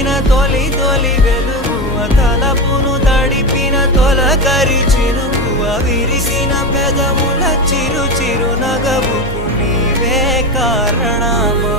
చూపిన తొలి తొలి వెలుగువ తలపును తడిపిన తొలకరి చిరుకువ విరిసిన పెదముల చిరు చిరు నగవుకు నీవే కారణమా